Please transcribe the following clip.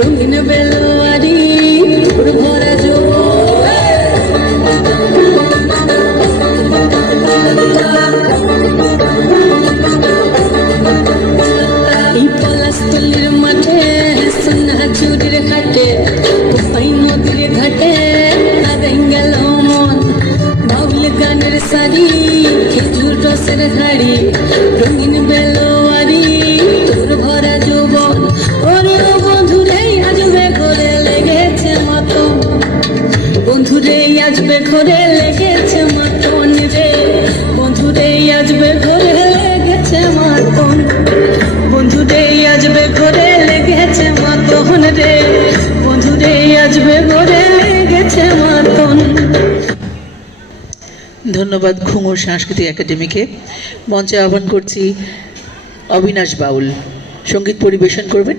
রঙিন বেলোয়ারি তোর ভরা এই পলাশতলির মাঠে সোনা চুরির ঘাটে কোপাই নদীর ঘাটে হারাই গেল মন বাউল গানের শাড়ি খেজুর রসের ধাড়ি রঙিন বেলোয়ারি তোর ভরা যৌবন ওরে ও বন্ধুরে আজবে ঘরে লেগেছে মাতন বন্ধুরে আজবে ঘরে লেগেছে মাতন রে বন্ধুরে আজবে ঘরে লেগেছে মাতন বন্ধুরে আজবে ঘরে লেগেছে মাতন রে বন্ধুরে আজবে ঘরে লেগেছে মাতন। ধন্যবাদ ঘুঙুর সাংস্কৃতিক একাডেমিকে। মঞ্চে আহ্বান করছি অবিনাশ বাউল, সঙ্গীত পরিবেশন করবেন।